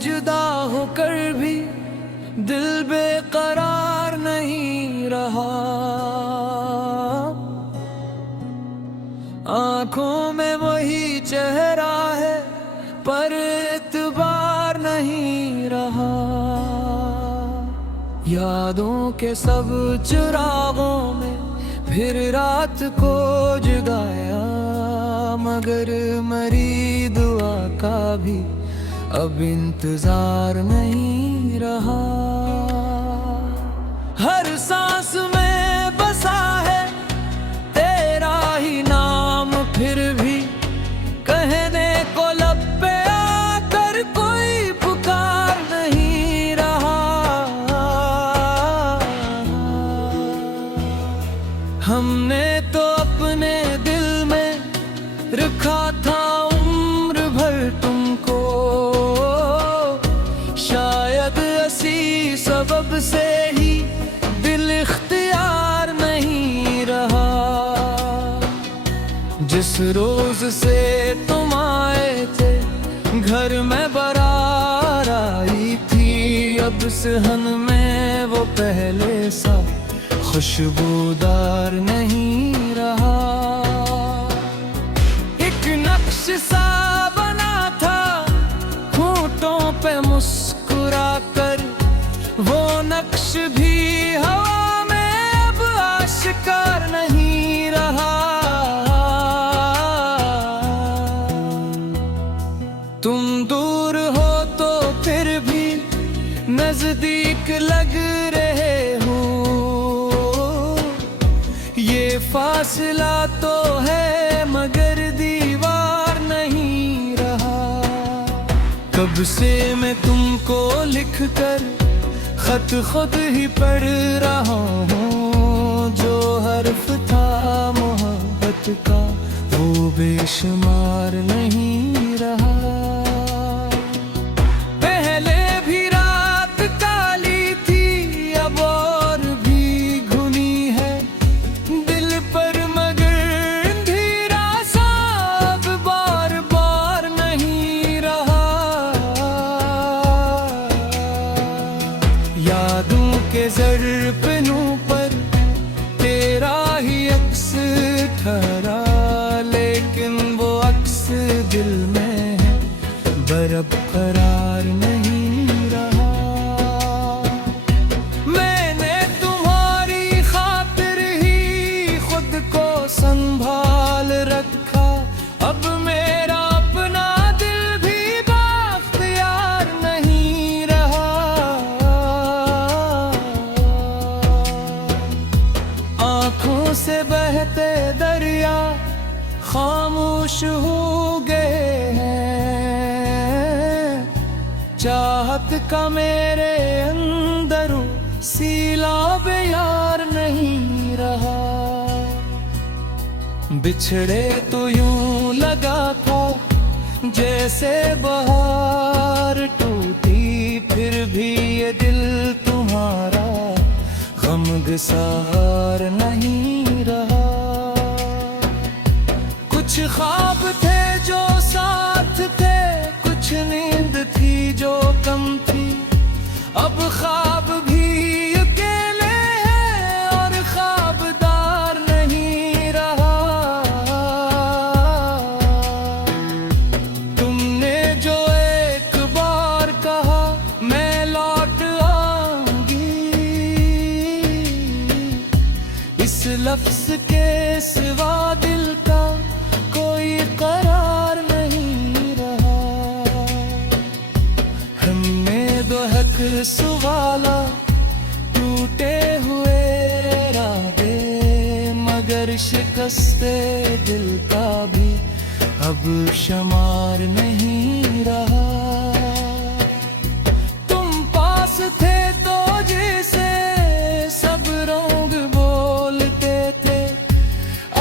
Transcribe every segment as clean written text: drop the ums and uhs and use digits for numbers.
जुदा होकर भी दिल बेकरार नहीं रहा। आंखों में वही चेहरा है पर एतबार नहीं रहा। यादों के सब चिरागों में फिर रात को जगाया, मगर मरी दुआ का भी अब इंतजार नहीं रहा। हर सांस में बसा है तेरा ही नाम, फिर भी कहने को लब पे आकर कोई पुकार नहीं रहा। हमने तो अपने दिल में रखा था उम्र भर तुमको, शायद इसी सबब से ही दिल इख्तियार नहीं रहा। जिस रोज से तुम आए थे घर में बारात आई थी, अब सहन में वो पहले सा खुशबूदार नहीं रहा। एक नक्श सा बना था होठों पे मुस्कुरा कर, वो नक्श भी हवा में अब आशिकार नहीं रहा। तुम दूर हो तो फिर भी नजदीक लग रहे हो, ये फासला तो है मगर दीवार नहीं रहा। कब से मैं तुमको लिख कर खत खुद ही पढ़ रहा हूँ, जो हर्फ था मोहब्बत का वो बेशुमार नहीं रहा। पहले भी रात काली थी अब और भी घुनी है दिल पर, मगर अंधेरा सा अब बार बार नहीं रहा। यादों के ज़र्फ़नों पर तेरा ही अक्स ठहरा, लेकिन वो अक्स दिल में है बरकरार नहीं रहा। मैंने तुम्हारी खातिर ही खुद को संभाल रखा, अब मेरा अपना दिल भी बाख्तियार नहीं रहा। आँखों से बहते दरिया खामोश हो गए हैं, चाहत का मेरे अंदर सीलाब यार नहीं रहा। बिछड़े तो यूं लगा था जैसे बहार टूटी, फिर भी ये दिल तुम्हारा गमगसार नहीं रहा। कुछ ख्वाब थे जो साथ थे, कुछ नींद थी जो कम थी, अब ख्वाब भी अकेले हैं और ख्वाबदार नहीं रहा। तुमने जो एक बार कहा मैं लौट आऊंगी, इस लफ्ज के सिवा दिल का कोई करार नहीं रहा। हमने दो हक सवाला टूटे हुए इरादे, मगर शिकस्ते दिल का भी अब शुमार नहीं रहा। तुम पास थे तो जैसे सब रंग बोलते थे,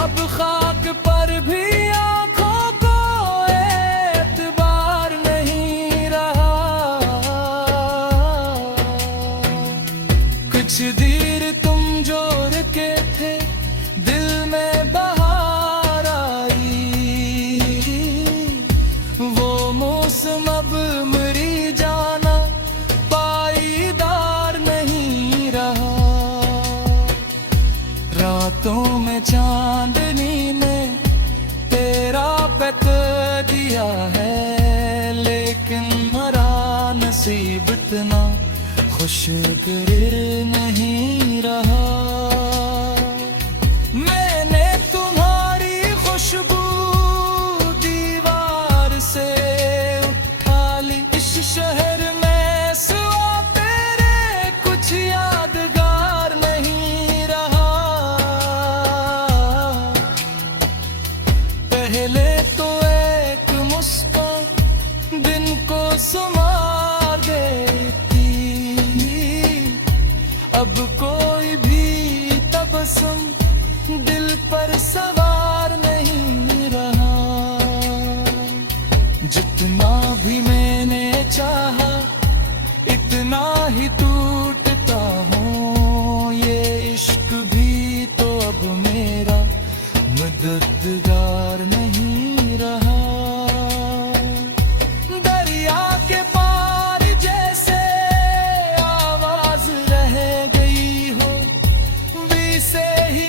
अब खाक पर भी आंखों को एतबार नहीं रहा। कुछ देर तुम जो रुके थे दिल में बहार आई, वो मौसम अब रातों में चांदनी ने तेरा पैक दिया है, लेकिन मरा नसीब इतना खुशगवार नहीं रहा। मैंने तुम्हारी खुशबू दीवार से उठा ली, इस शहर में सिवा तेरे कुछ यादगार नहीं रहा। पहले तो एक मुस्कान दिन को सुमार देती, अब कोई भी तबस्सुम दिल पर सवार नहीं रहा। जितना भी मैंने चाहा इतना ही टूटता हूँ, ये इश्क भी तो अब मेरा मददगार नहीं रहा। दरिया के पार जैसे आवाज रह गई हो, वी से ही